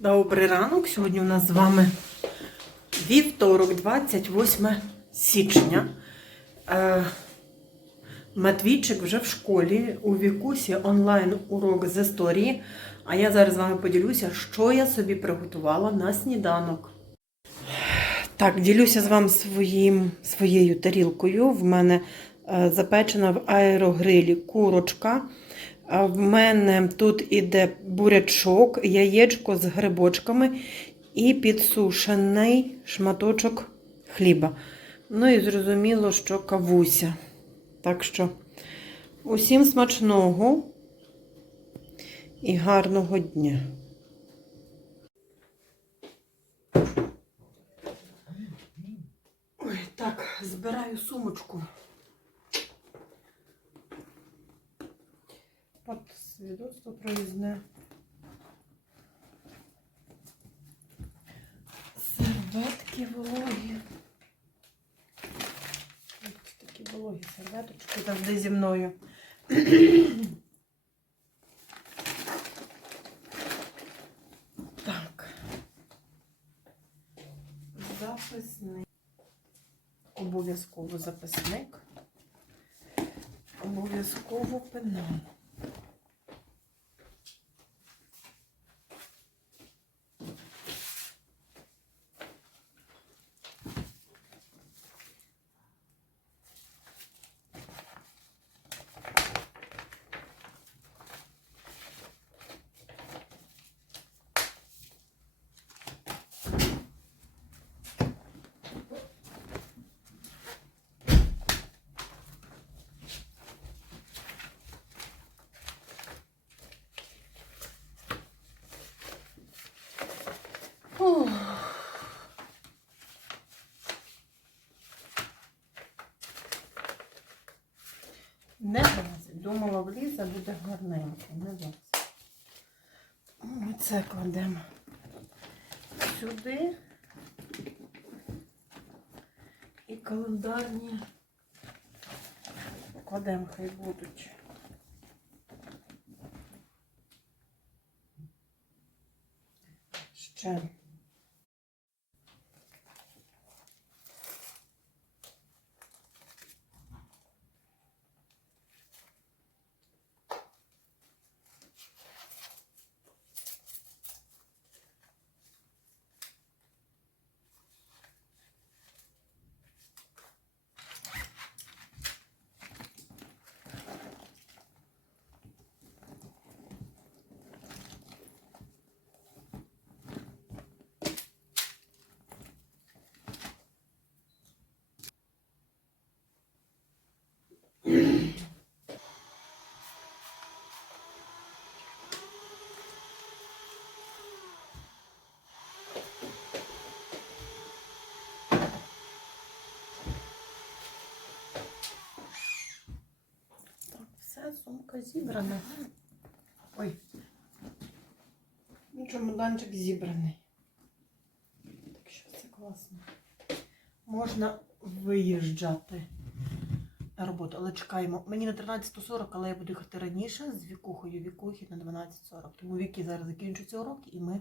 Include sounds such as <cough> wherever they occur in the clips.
Добрий ранок. Сьогодні у нас з вами вівторок, 28 січня. Е, Матвійчик вже в школі. У Вікусі онлайн урок з історії. А я зараз з вами поділюся, що я собі приготувала на сніданок. Так, ділюся з вами своїм, своєю тарілкою. В мене е, запечена в аерогрилі курочка. В мене тут іде бурячок, яєчко з грибочками і підсушений шматочок хліба. Ну і зрозуміло, що кавуся. Так що усім смачного і гарного дня. Ой, так, збираю сумочку. От свідоцтво проїзне. Серветки вологі. Ось такі вологі серветочки завжди зі мною. Так. Записник. Обов'язково записник. Обов'язково пенал. Ух. Не влазить. Думала, влізе, буде гарненько. Не влазить. Ми це кладемо сюди. І календарні кладемо, хай будуть. Ще. Так, все, сумка зібрана. Ой. Ну, чемоданчик зібраний. Так що це класно. Можна виїжджати роботу, але чекаємо. Мені на 13.40, але я буду їхати раніше з вікухою. Вікухи на 12.40. Тому віки зараз закінчується уроки і ми.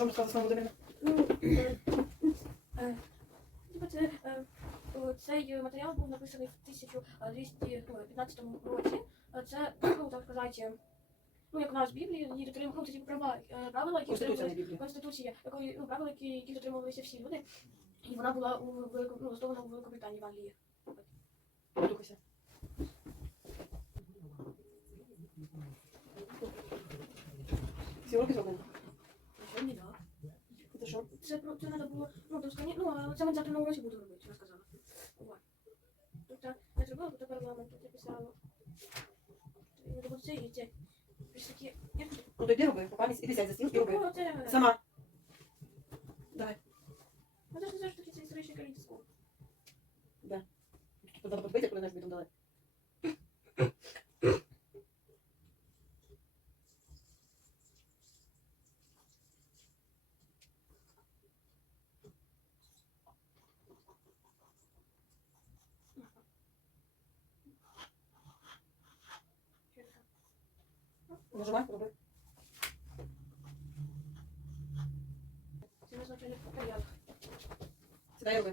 І що ми сказали знову Дарина? Ну, е, е, типу це, е, цей матеріал був написаний в 1215 році. Е, Це, ну, так сказати, ну як у нас в Біблії, її дотримували, ну, це типу права, е, правила, які дотримувалися, Конституція, якої, ну, правила, які, які дотримувалися всі люди, і вона була у, Велико- ну, основана у Великобританії, в Англії. Рухайся. Всі руки зроблені? Це? Це, про- це треба було, ну, до скані, ну, це ми завтра на уроці буду робити, вона сказала. Вот. Тут я зробила, тут парламент, тут я писала. І от це, і це. Це? Ну то йди роби, поки іди сядь за стіл і роби. Ну, це... Сама. Давай. Ну, це ж не що таке це історичне количество. Тут треба подбити, коли нас там дали. Нажимай, роби. Роби.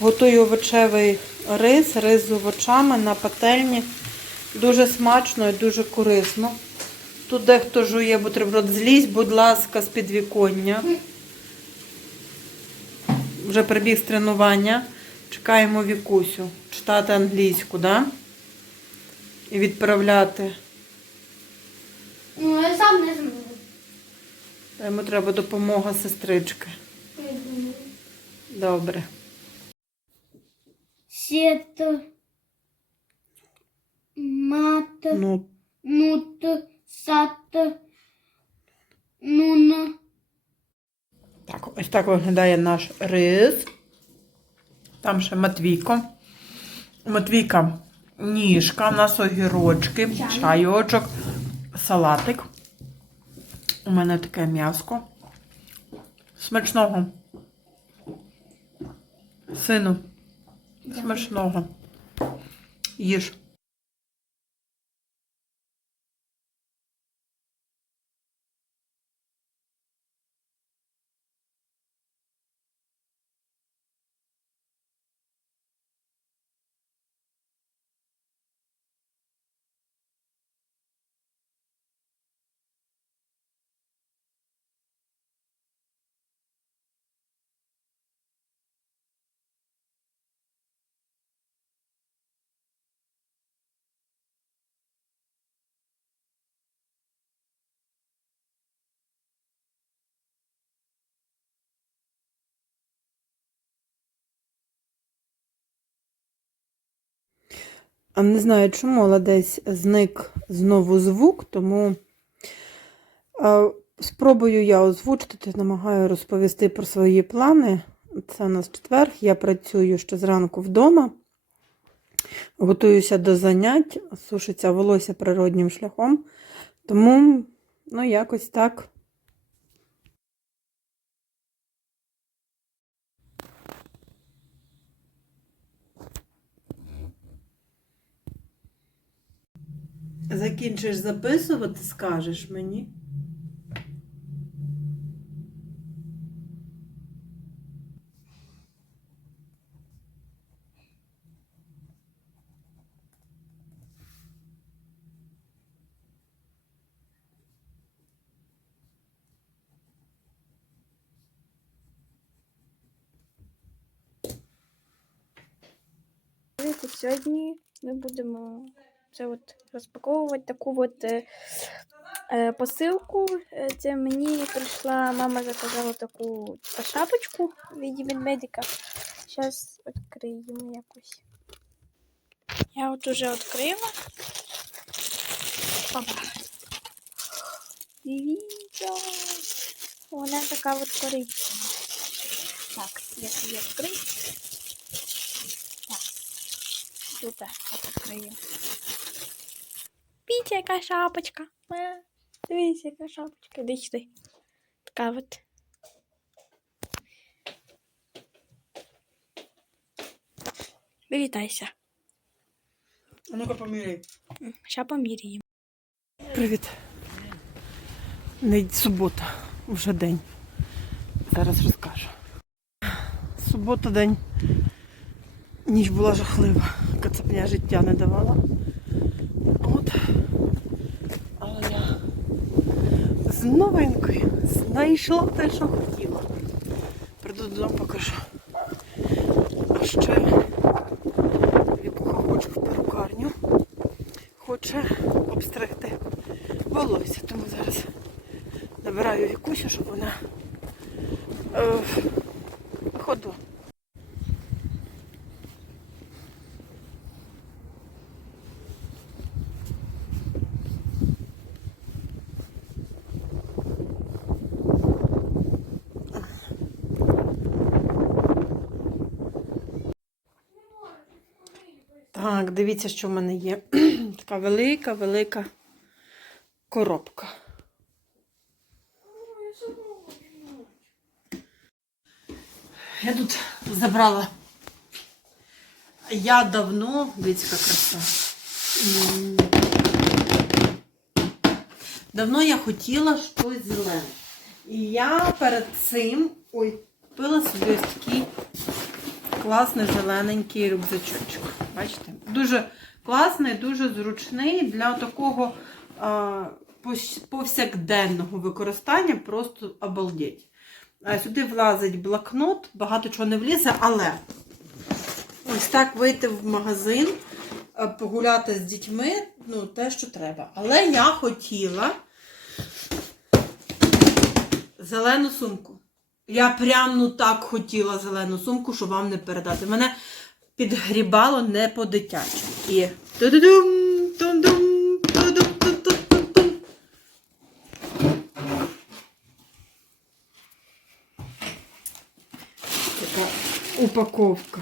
Готую овочевий рис, рис з овочами на пательні. Дуже смачно і дуже корисно. Тут дехто жує бутерброд. Злізь, будь ласка, з підвіконня. Вже прибіг з тренування. Чекаємо Вікусю. Читати англійську, да? І відправляти. Ну, я сам не зможу. Та Йому треба допомога сестрички. Добре. Сет. Мат. Ну, Нут. Сат. Нун. Так, ось так виглядає наш рис. Там ще Матвійко. Матвійка ніжка, у нас огірочки, чайочок, салатик. У мене таке м'яско. Смачного. Сину. Смачного. Їж. А не знаю чому, але десь зник знову звук, тому спробую я озвучити, намагаю розповісти про свої плани. Це у нас четвер, я працюю ще зранку вдома, готуюся до занять, сушиться волосся природнім шляхом. Тому, ну, якось так. Закінчиш записувати, скажеш мені. Сьогодні ми будемо це от розпаковувати таку от е, е, посилку. Е, Це мені прийшла, мама заказала таку типа, шапочку в віді ведмедика. Зараз відкриємо якось. Я от уже відкрила. Опа. Дивіться. Вона така от коричнева. Так, якщо я відкрию. Супер, так відкрию. Пітя, яка шапочка. Дивіться, яка шапочка. Іди сюди. Така от. Привітайся. А ну-ка поміряй. Ща поміряємо. Привіт. Не субота, вже день. зараз розкажу. Субота день. Ніч була жахлива. Кацапня життя не давала. От. Але я з новенькою знайшла те, що хотіла. Прийду додому покажу. А ще Вікуха хочу в перукарню. Хоче обстригти волосся. Тому зараз набираю вікуся, щоб вона е, Так, дивіться, що в мене є. <clears throat> така велика, велика коробка. Я тут забрала. Я давно, дивіться, яка краса. Давно я хотіла щось зелене. І я перед цим ой, купила собі ось такий класний зелененький рюкзачочок. Бачите? Дуже класний, дуже зручний для такого повсякденного використання, просто обалдеть. Сюди влазить блокнот, багато чого не влізе, але ось так вийти в магазин, погуляти з дітьми, ну, те, що треба. Але я хотіла зелену сумку. Я прям ну так хотіла зелену сумку, що вам не передати. Мене підгрібало не по-дитячому. І ту-ду-дум, тум-дум, ту-дум-ту-ту-ту-тум. Така упаковка.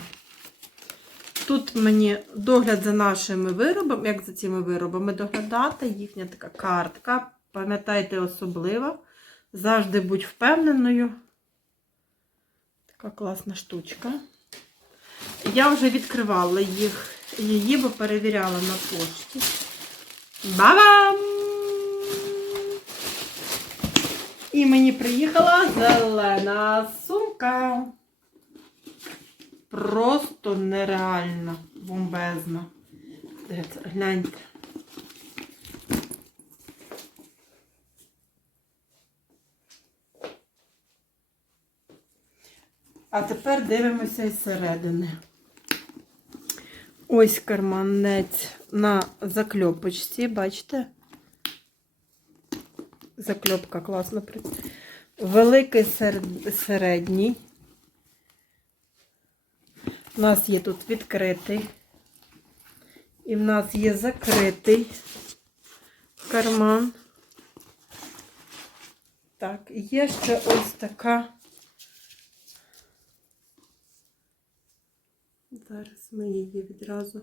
Тут мені догляд за нашими виробами, як за цими виробами доглядати, їхня така картка. Пам'ятайте, особлива. Завжди будь впевненою. Така класна штучка. Я вже відкривала їх, її, бо перевіряла на пошті. Ба-бам! І мені приїхала зелена сумка. Просто нереально бомбезна. Дивіться, гляньте. А тепер дивимося із середини. Ось карманець на закльопочці, бачите? Закльопка класно. Великий середній. У нас є тут відкритий. І в нас є закритий карман. Так, є ще ось така. Зараз ми її відразу.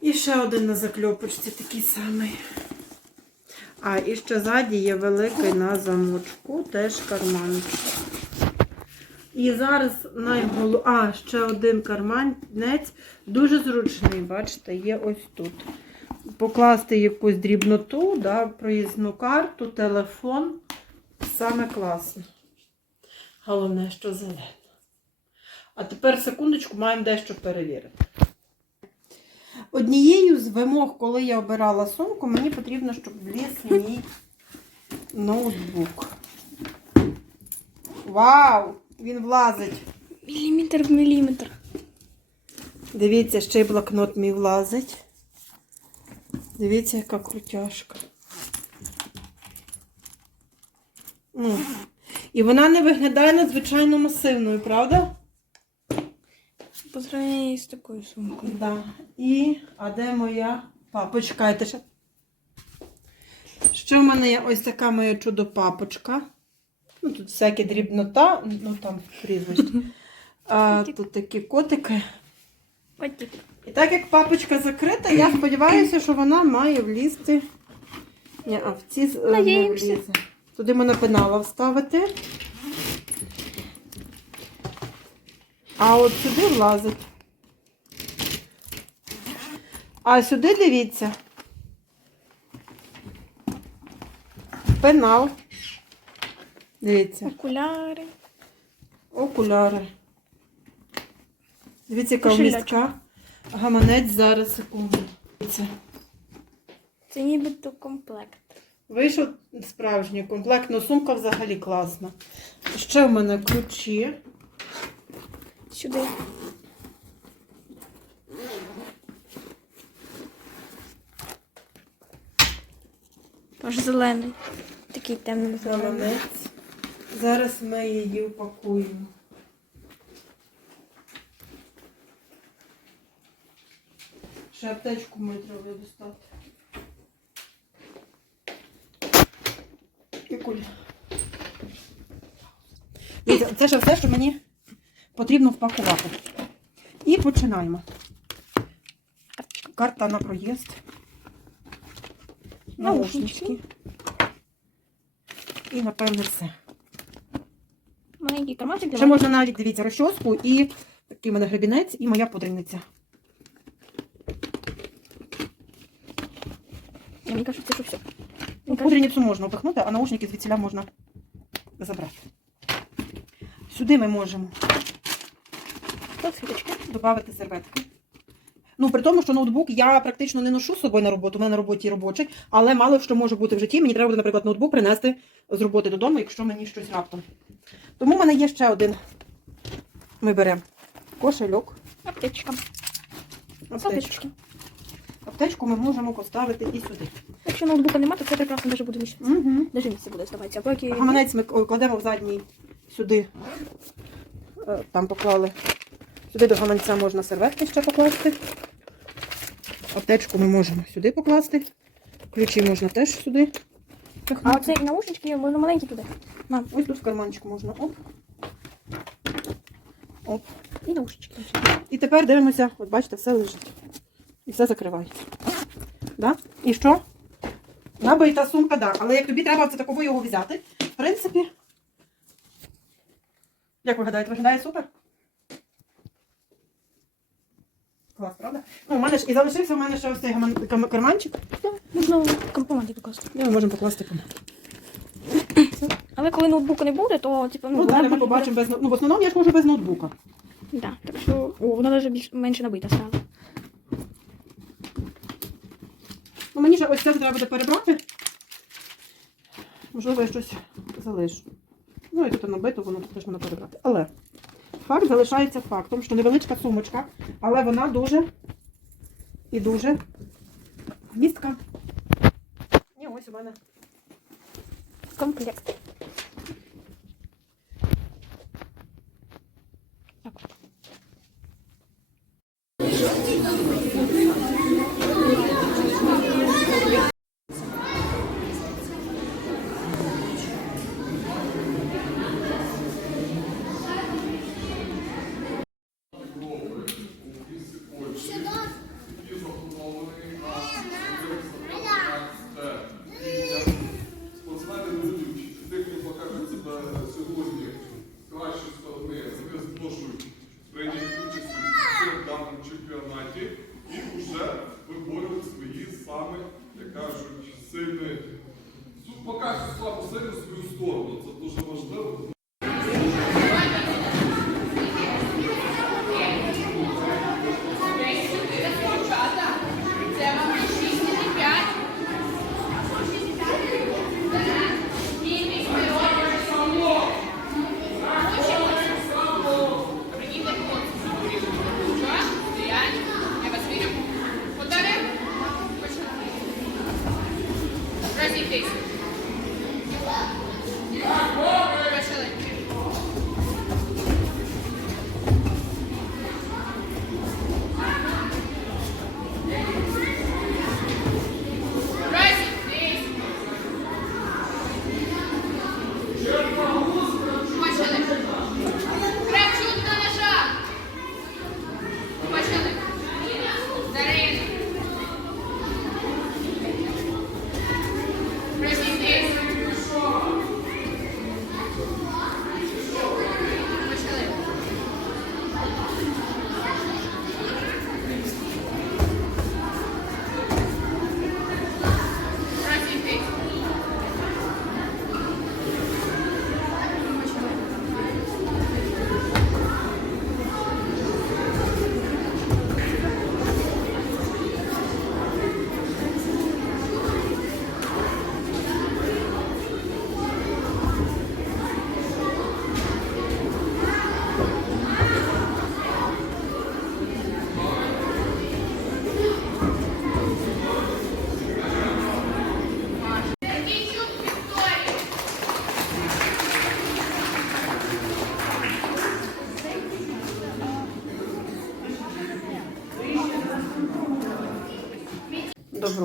І ще один на закльопочці такий самий. А, і ще ззаді є великий на замочку, теж карманчик. І зараз найголо... А, ще один карманець, дуже зручний, бачите, є ось тут. Покласти якусь дрібноту, да, проїзну карту, телефон. Саме класно. Головне, що зелено. А тепер секундочку, маємо дещо перевірити. Однією з вимог, коли я обирала сумку, мені потрібно, щоб вліз мій ноутбук. Вау! Він влазить. Міліметр в міліметр. Дивіться, ще й блокнот мій влазить. Дивіться, яка крутяшка. Ну. І вона не виглядає надзвичайно масивною, правда? По сравнению з такою сумкою. Да. І, а де моя папа? Почекайте ще. Ще в мене є ось така моя чудо-папочка. Ну, тут всякі дрібнота, ну там прізвище. <laughs> А, тут такі котики. Отік. І так як папочка закрита, я сподіваюся, що вона має влізти. Ні, а в ці е, не влізе. Туди можна пенала вставити. А от сюди влазить. А сюди дивіться. Пенал. Дивіться. Окуляри. Окуляри. Дивіться, яка Кошелячок. Гаманець зараз, секунду. Це нібито комплект. Вийшов справжній комплект, ну сумка взагалі класна. Ще в мене ключі. Сюди. Аж зелений. Такий темний зелений. Гаманець. Зараз ми її упакуємо. Ще аптечку ми треба достати. І куль. Дивіться, Це ж все, що мені потрібно впакувати. І починаємо. Карта на проїзд. Наушнички. І напевне все. Маленький карманчик Ще можна навіть, дивіться, розчоску і такий у мене гребінець і моя пудрениця. Мені кажуть, це що все. Ну, пудреницю можна опихнути, а наушники звідсіля можна забрати. Сюди ми можемо додати серветки. Ну, при тому, що ноутбук я практично не ношу з собою на роботу, у мене на роботі робочий, але мало що може бути в житті. Мені треба буде, наприклад, ноутбук принести з роботи додому, якщо мені щось раптом. Тому в мене є ще один. Ми беремо кошельок. Аптечка. Аптечку. Аптечку ми можемо поставити і сюди. Якщо ноутбука немає, то це прекрасно даже буде місце. Угу. Даже місце буде здаватися. Поки... Гаманець ми кладемо в задній сюди. Е, Там поклали. Сюди до гаманця можна серветки ще покласти. Аптечку ми можемо сюди покласти. Ключі можна теж сюди. А оце і наушнички можна маленькі туди. Мам, Ось тут в карманчику можна. Оп. Оп. і наушнички. І тепер дивимося, от бачите, все лежить. І все закривається. Да? І що? Набита сумка, да. Але як тобі треба це такого його взяти, в принципі. Як ви гадаєте, виглядає супер? Клас, правда? Ну, у мене ж і залишився у мене ще ось цей карманчик. Так, можна компоненти покласти. І ми можемо покласти кому. Але коли ноутбуку не буде, то типу, ну, Ну, далі ми побачимо без ноут- Ну, в основному я ж можу без ноутбука. Да, так що о, вона навіть більш менше набита стала. Мені ж ось це треба буде перебрати. Можливо, я щось залишу. Ну, і тут набито, воно теж можна перебрати. Але факт залишається фактом, що невеличка сумочка, але вона дуже і дуже містка. І ось у мене Комплект.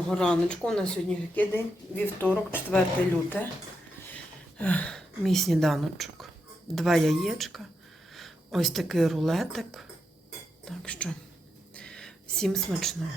Доброго раночку. У нас сьогодні який день? Вівторок, 4 люте. Мій сніданочок. Два яєчка. Ось такий рулетик. Так що всім смачного.